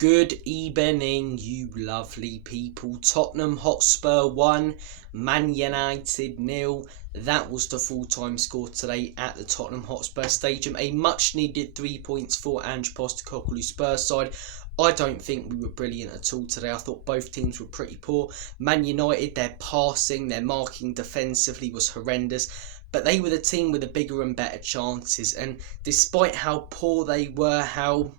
Good evening, you lovely people. Tottenham Hotspur 1, Man United 0. That was the full-time score today at the Tottenham Hotspur Stadium. A much-needed 3 points for Ange Postecoglou's Spurs side. I don't think we were brilliant at all today. I thought both teams were pretty poor. Man United, their passing, their marking defensively was horrendous. But they were the team with the bigger and better chances. And despite how poor they were, how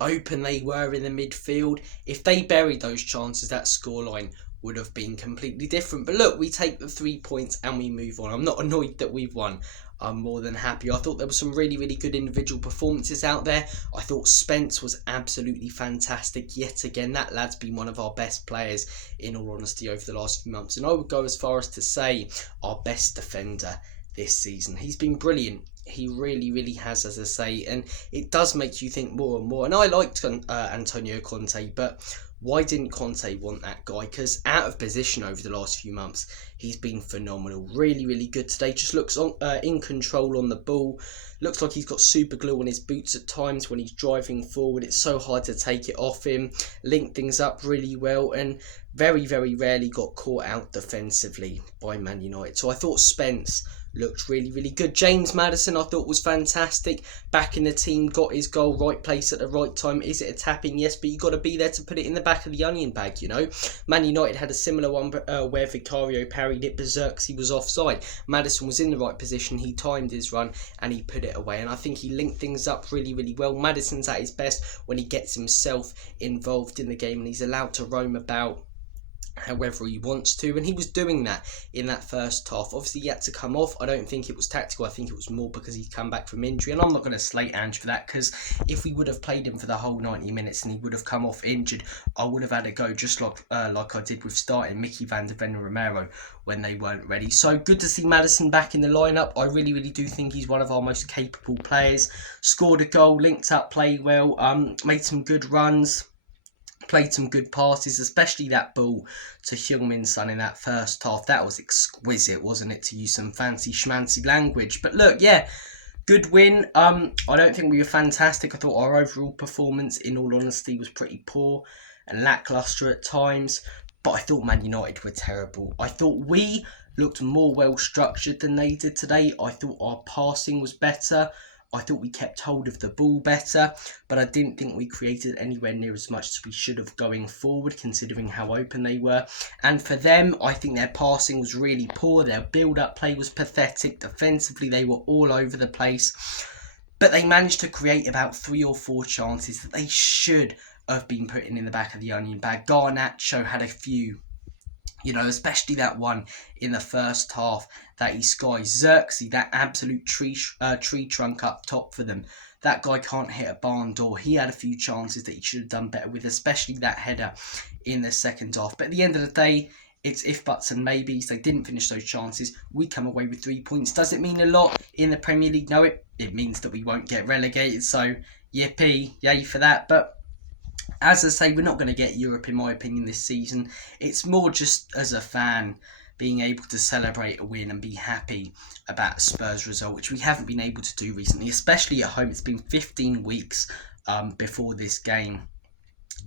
open they were in the midfield, if they buried those chances, that scoreline would have been completely different. But look, we take the 3 points and we move on. I'm not annoyed that we've won. I'm more than happy. I thought there were some really, really good individual performances out there. I thought Spence was absolutely fantastic yet again. That lad's been one of our best players, in all honesty, over the last few months. And I would go as far as to say our best defender this season. He's been brilliant. He really, really has, as I say, and it does make you think more and more. And I liked Antonio Conte, but why didn't Conte want that guy? Because out of position over the last few months, he's been phenomenal. Really, really good today. Just looks in control on the ball. Looks like he's got super glue on his boots at times when he's driving forward. It's so hard to take it off him. Linked things up really well, and very, very rarely got caught out defensively by Man United. So I thought Spence looked really, really good. James Maddison, I thought, was fantastic. Back in the team, got his goal, right place at the right time. Is it a tapping? Yes, but you got to be there to put it in the back of the onion bag, Man United had a similar one where Vicario parried it berserk because he was offside. Maddison was in the right position. He timed his run and he put it away. And I think he linked things up really, really well. Maddison's at his best when he gets himself involved in the game and he's allowed to roam about however he wants to, and he was doing that in that first half. Obviously he had to come off. I don't think it was tactical. I think it was more because he'd come back from injury, and I'm not going to slate Ange for that, because if we would have played him for the whole 90 minutes and he would have come off injured, I would have had a go just like I did with starting Mickey van der Ven and Romero when they weren't ready. So good to see Maddison back in the lineup. I really, really do think he's one of our most capable players. Scored a goal, linked up, played well, made some good runs, played some good passes, especially that ball to Heung-min Son in that first half. That was exquisite, wasn't it, to use some fancy schmancy language. But look, yeah, good win. I don't think we were fantastic. I thought our overall performance, in all honesty, was pretty poor and lacklustre at times. But I thought Man United were terrible. I thought we looked more well-structured than they did today. I thought our passing was better. I thought we kept hold of the ball better, but I didn't think we created anywhere near as much as we should have going forward, considering how open they were. And for them, I think their passing was really poor. Their build-up play was pathetic. Defensively, they were all over the place. But they managed to create about 3 or 4 chances that they should have been putting in the back of the onion bag. Garnacho had a few, especially that one in the first half that he skies. Xerxes, that absolute tree trunk up top for them. That guy can't hit a barn door. He had a few chances that he should have done better with, especially that header in the second half. But at the end of the day, it's if, buts and maybes. They didn't finish those chances. We come away with 3 points. Does it mean a lot in the Premier League? No, it means that we won't get relegated. So, yippee, yay for that. But as I say, we're not going to get Europe, in my opinion, this season. It's more just as a fan being able to celebrate a win and be happy about a Spurs result, which we haven't been able to do recently, especially at home. It's been 15 weeks before this game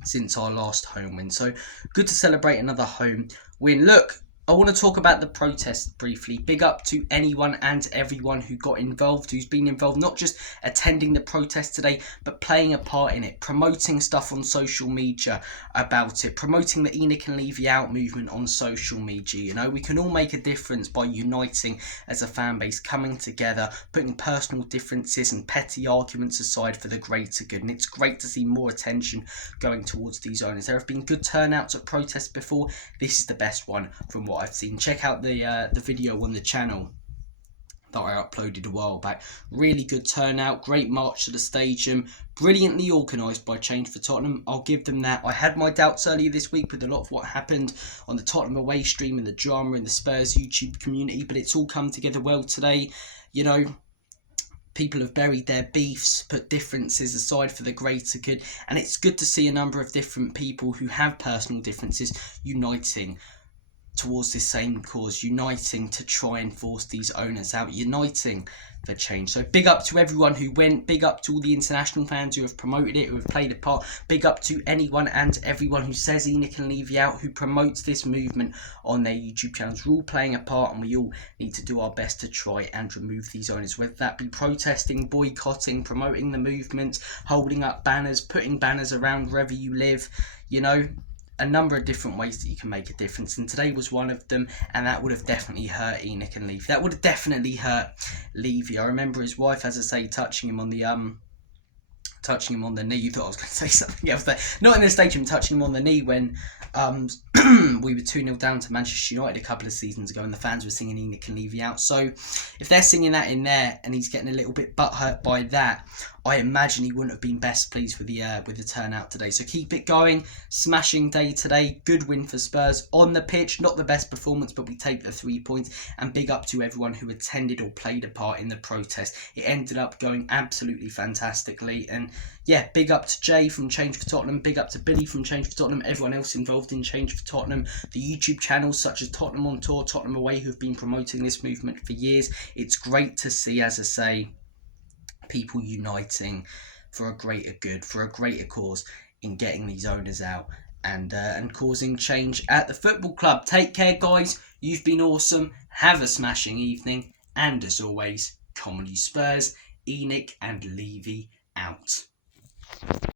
since our last home win. So good to celebrate another home win. Look, I want to talk about the protest briefly. Big up to anyone and everyone who got involved, who's been involved, not just attending the protest today, but playing a part in it, promoting stuff on social media about it, promoting the Enoch and Levy Out movement on social media. We can all make a difference by uniting as a fan base, coming together, putting personal differences and petty arguments aside for the greater good. And it's great to see more attention going towards these owners. There have been good turnouts at protests before. This is the best one from what I've seen. Check out the video on the channel that I uploaded a while back. Really good turnout, great march to the stadium, brilliantly organised by Change for Tottenham. I'll give them that. I had my doubts earlier this week with a lot of what happened on the Tottenham away stream and the drama in the Spurs YouTube community, but it's all come together well today. People have buried their beefs, put differences aside for the greater good, and it's good to see a number of different people who have personal differences uniting towards this same cause, uniting to try and force these owners out, uniting for change. So big up to everyone who went, big up to all the international fans who have promoted it, who have played a part, big up to anyone and everyone who says ENIC and Levy out, who promotes this movement on their YouTube channels. We're all playing a part, and we all need to do our best to try and remove these owners, whether that be protesting, boycotting, promoting the movement, holding up banners, putting banners around wherever you live, you know, a number of different ways that you can make a difference, and today was one of them, and that would have definitely hurt ENIC and Levy. That would have definitely hurt Levy. I remember his wife, as I say, touching him on the knee. You thought I was going to say something else there. Not in the stadium, touching him on the knee when we were 2-0 down to Manchester United a couple of seasons ago, and the fans were singing ENIC and Levy out. So if they're singing that in there and he's getting a little bit butthurt by that, I imagine he wouldn't have been best pleased with the turnout today. So keep it going. Smashing day today. Good win for Spurs. On the pitch, not the best performance, but we take the 3 points. And big up to everyone who attended or played a part in the protest. It ended up going absolutely fantastically. And yeah, big up to Jay from Change for Tottenham. Big up to Billy from Change for Tottenham. Everyone else involved in Change for Tottenham. The YouTube channels such as Tottenham on Tour, Tottenham Away, who've been promoting this movement for years. It's great to see, as I say, people uniting for a greater good, for a greater cause in getting these owners out and causing change at the football club. Take care, guys. You've been awesome. Have a smashing evening. And as always, Comedy Spurs, ENIC and Levy out.